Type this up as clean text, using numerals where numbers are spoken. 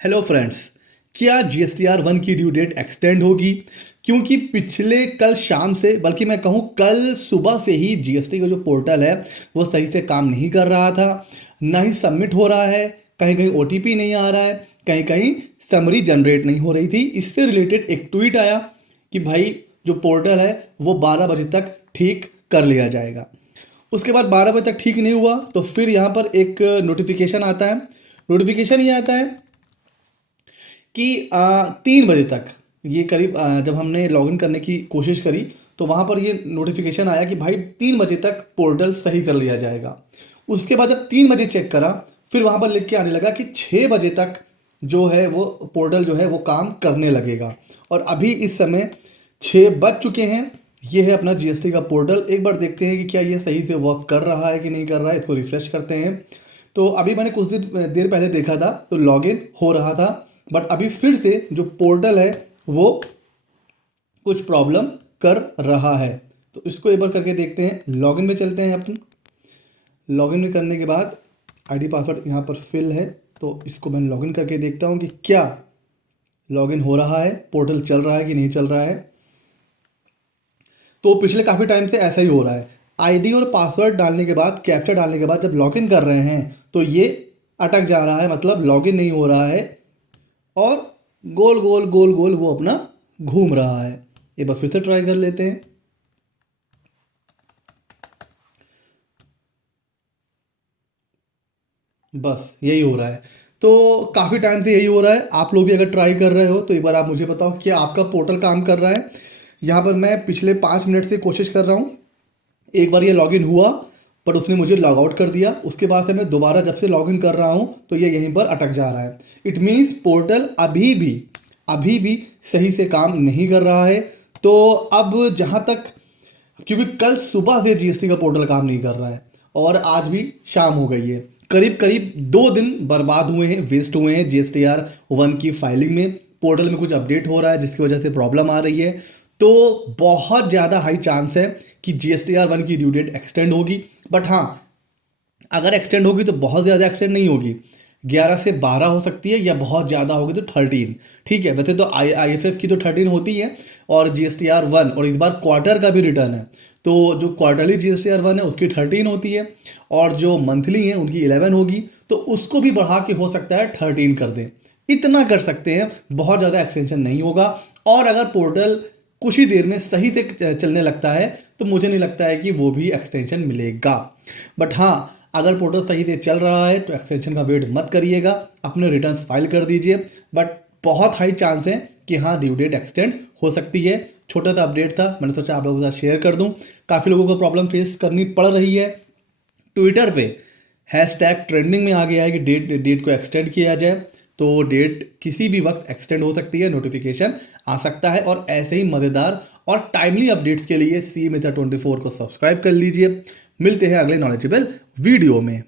Hello friends, क्या GSTR 1 की due date extend होगी? क्योंकि पिछले कल शाम से, बल्कि मैं कहूँ कल सुबह से ही जीएसटी का जो पोर्टल है वो सही से काम नहीं कर रहा था। ना ही सबमिट हो रहा है, कहीं कहीं OTP नहीं आ रहा है, कहीं कहीं समरी जनरेट नहीं हो रही थी। इससे रिलेटेड एक ट्वीट आया कि भाई जो पोर्टल है वो 12 बजे तक ठीक कर लिया जाएगा। उसके बाद 12 बजे तक ठीक नहीं हुआ तो फिर यहाँ पर एक नोटिफिकेशन आता है। नोटिफिकेशन ये आता है कि 3 बजे तक, ये करीब जब हमने लॉगिन करने की कोशिश करी तो वहाँ पर ये नोटिफिकेशन आया कि भाई 3 बजे तक पोर्टल सही कर लिया जाएगा। उसके बाद जब 3 बजे चेक करा, फिर वहाँ पर लिख के आने लगा कि 6 बजे तक जो है वो पोर्टल जो है वो काम करने लगेगा। और अभी इस समय 6 बज चुके हैं। ये है अपना जीएसटी का पोर्टल। एक बार देखते हैं कि क्या ये सही से वर्क कर रहा है कि नहीं कर रहा है। इसको रिफ्रेश करते हैं। तो अभी मैंने कुछ देर पहले देखा था तो लॉगिन हो रहा था, बट अभी फिर से जो पोर्टल है वो कुछ प्रॉब्लम कर रहा है। तो इसको एक बार करके देखते हैं। लॉगिन में चलते हैं अपन। लॉगिन में करने के बाद आईडी पासवर्ड यहाँ पर फिल है, तो इसको मैं लॉगिन करके देखता हूँ कि क्या लॉगिन हो रहा है, पोर्टल चल रहा है कि नहीं चल रहा है। तो पिछले काफ़ी टाइम से ऐसा ही हो रहा है। आईडी और पासवर्ड डालने के बाद, कैप्चा डालने के बाद जब लॉगिन कर रहे हैं तो ये अटक जा रहा है, मतलब लॉगिन नहीं हो रहा है और गोल गोल गोल गोल वो अपना घूम रहा है। एक बार फिर से ट्राई कर लेते हैं। बस यही हो रहा है। तो काफ़ी टाइम से यही हो रहा है। आप लोग भी अगर ट्राई कर रहे हो तो एक बार आप मुझे बताओ कि आपका पोर्टल काम कर रहा है। यहाँ पर मैं पिछले 5 मिनट से कोशिश कर रहा हूँ। एक बार ये लॉगिन हुआ पर उसने मुझे लॉग आउट कर दिया। उसके बाद से मैं दोबारा जब से लॉगिन कर रहा हूँ तो ये यहीं पर अटक जा रहा है। इट मीन्स पोर्टल अभी भी सही से काम नहीं कर रहा है। तो अब जहाँ तक, क्योंकि कल सुबह से जीएसटी का पोर्टल काम नहीं कर रहा है और आज भी शाम हो गई है। करीब करीब 2 दिन बर्बाद हुए हैं, वेस्ट हुए हैं GSTR 1 की फाइलिंग में। पोर्टल में कुछ अपडेट हो रहा है जिसकी वजह से प्रॉब्लम आ रही है। तो बहुत ज़्यादा हाई चांस है कि GSTR 1 की ड्यू डेट एक्सटेंड होगी। बट हाँ, अगर एक्सटेंड होगी तो बहुत ज़्यादा एक्सटेंड नहीं होगी। 11 से 12 हो सकती है, या बहुत ज़्यादा होगी तो 13। ठीक है, वैसे तो IFF की तो 13 होती है और GSTR 1, और इस बार क्वार्टर का भी रिटर्न है। तो जो क्वार्टरली GSTR 1 है उसकी 13 होती है और जो मंथली है उनकी 11 होगी। तो उसको भी बढ़ा के हो सकता है 13 कर दें। इतना कर सकते हैं, बहुत ज़्यादा एक्सटेंशन नहीं होगा। और अगर पोर्टल कुछ ही देर में सही से चलने लगता है तो मुझे नहीं लगता है कि वो भी एक्सटेंशन मिलेगा। बट हाँ, अगर पोर्टल सही से चल रहा है तो एक्सटेंशन का वेट मत करिएगा, अपने रिटर्न्स फाइल कर दीजिए। बट बहुत हाई चांस है कि हाँ, ड्यू डेट एक्सटेंड हो सकती है। छोटा सा अपडेट था, मैंने सोचा आप लोगों के साथ शेयर कर दूं। काफ़ी लोगों को प्रॉब्लम फेस करनी पड़ रही है। ट्विटर पे हैशटैग ट्रेंडिंग में आ गया है कि डेट को एक्सटेंड किया जाए। तो डेट किसी भी वक्त एक्सटेंड हो सकती है, नोटिफिकेशन आ सकता है। और ऐसे ही मज़ेदार और टाइमली अपडेट्स के लिए CA Mitra 24 को सब्सक्राइब कर लीजिए। मिलते हैं अगले नॉलेजेबल वीडियो में।